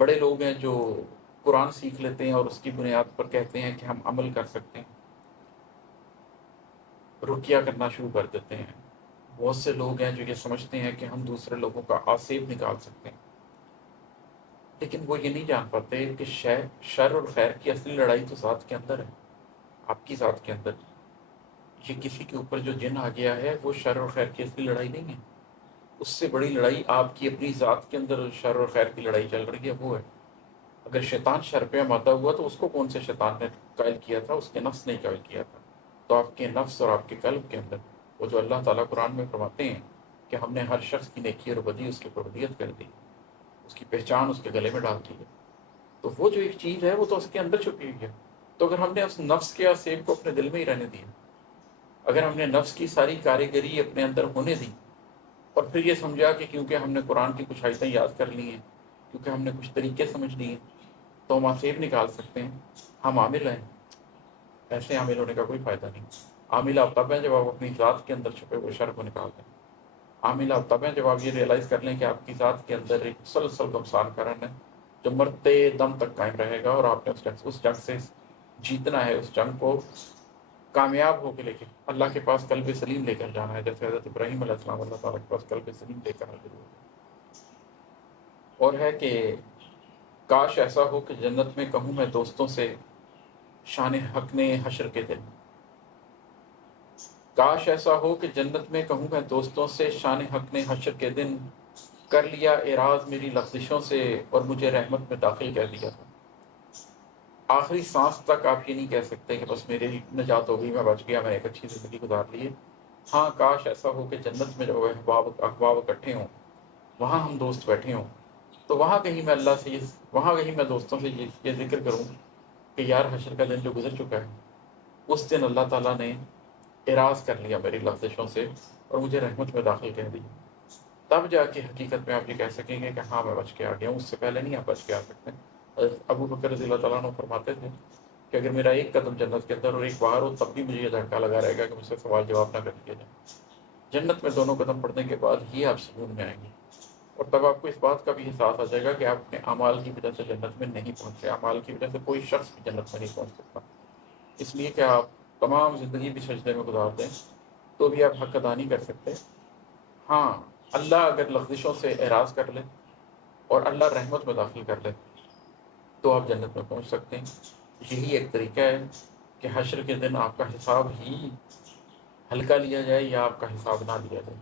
بڑے لوگ ہیں جو قرآن سیکھ لیتے ہیں اور اس کی بنیاد پر کہتے ہیں کہ ہم عمل کر سکتے ہیں، رقیہ کرنا شروع کر دیتے ہیں۔ بہت سے لوگ ہیں جو یہ سمجھتے ہیں کہ ہم دوسرے لوگوں کا آسیب نکال سکتے ہیں، لیکن وہ یہ نہیں جان پاتے کہ شر اور خیر کی اصلی لڑائی تو ذات کے اندر ہے، آپ کی ذات کے اندر۔ یہ کسی کے اوپر جو جن آ گیا ہے وہ شر اور خیر کی اصلی لڑائی نہیں ہے، اس سے بڑی لڑائی آپ کی اپنی ذات کے اندر شر اور خیر کی لڑائی چل رہی ہے، وہ ہے۔ اگر شیطان شر پہ ماتا ہوا تو اس کو کون سے شیطان نے قائل کیا تھا؟ اس کے نفس نے قائل کیا تھا۔ تو آپ کے نفس اور آپ کے قلب کے اندر وہ جو اللہ تعالیٰ قرآن میں فرماتے ہیں کہ ہم نے ہر شخص کی نیکی اور بدی اس کی پرودیت کر دی، اس کی پہچان اس کے گلے میں ڈال دی ہے، تو وہ جو ایک چیز ہے وہ تو اس کے اندر چھپی ہوئی ہے۔ تو اگر ہم نے اس نفس کے آسیب کو اپنے دل میں ہی رہنے دیا، اگر ہم نے نفس کی ساری کاریگری اپنے اندر ہونے دی، اور پھر یہ سمجھا کہ کیونکہ ہم نے قرآن کی کچھ آیتیں یاد کر لی ہیں، کیونکہ ہم نے کچھ طریقے سمجھ لیے ہیں، تو ہم آسیب نکال سکتے ہیں، ہم عامل ہیں، ایسے عامل ہونے کا کوئی فائدہ نہیں۔ عامل آپ تب ہیں جب آپ اپنی ذات کے اندر چھپے ہوئے شر کو نکال دیں۔ عامل آپ تب ہیں جب آپ یہ ریئلائز کر لیں کہ آپ کی ذات کے اندر ایک مسلسل گمسان کا رن ہے جو مرتے دم تک قائم رہے گا، اور آپ نے اس جنگ سے جیتنا ہے، اس جنگ کو کامیاب ہو کے لے کے اللہ کے پاس قلب سلیم لے کر جانا ہے، جیسے حضرت ابراہیم علیہ السلام اللہ تعالیٰ کے پاس قلب سلیم لے کر حاضر ہوئے۔ اور ہے کہ کاش ایسا ہو کہ جنت میں کہوں میں دوستوں سے شان حق نے حشر کے دن، کاش ایسا ہو کہ جنت میں کہوں میں دوستوں سے شان حق نے حشر کے دن، کر لیا اعراض میری لغزشوں سے اور مجھے رحمت میں داخل کر دیا تھا۔ آخری سانس تک آپ یہ نہیں کہہ سکتے کہ بس میری نجات ہو گئی، میں بچ گیا، میں ایک اچھی زندگی گزار لی ہے۔ ہاں کاش ایسا ہو کہ جنت میں جب احباب اکٹھے ہوں، وہاں ہم دوست بیٹھے ہوں، تو وہاں کہیں میں اللہ سے وہاں کہیں میں دوستوں سے یہ ذکر کروں کہ یار حشر کا دن جو گزر چکا ہے، اس دن اللہ تعالیٰ نے اعراض کر لیا میری لغزشوں سے اور مجھے رحمت میں داخل کر دی۔ تب جا کے حقیقت میں آپ یہ کہہ سکیں گے کہ ہاں میں بچ کے آ گیا ہوں، اس سے پہلے نہیں آپ بچ کے آ سکتے۔ حضرت ابو بکر رضی اللہ تعالیٰ عنہ فرماتے تھے کہ اگر میرا ایک قدم جنت کے اندر اور ایک باہر ہو تب بھی مجھے یہ دھکا لگا رہے گا کہ مجھ سے سوال جواب نہ کر دیا جائے۔ جنت میں دونوں قدم پڑنے کے بعد ہی آپ سکون میں آئیں گے، اور تب آپ کو اس بات کا بھی احساس آ جائے گا کہ آپ اپنے اعمال کی وجہ سے جنت میں نہیں پہنچے، اعمال کی وجہ سے کوئی شخص بھی جنت میں نہیں پہنچ سکتا۔ اس لیے کہ آپ تمام زندگی بھی سجدے میں گزار دیں تو بھی آپ حق ادا نہیں کر سکتے۔ ہاں، اللہ اگر لغزشوں سے اعراض کر لے اور اللہ رحمت میں داخل کر لے تو آپ جنت میں پہنچ سکتے ہیں۔ یہی ایک طریقہ ہے کہ حشر کے دن آپ کا حساب ہی ہلکا لیا جائے یا آپ کا حساب نہ لیا جائے۔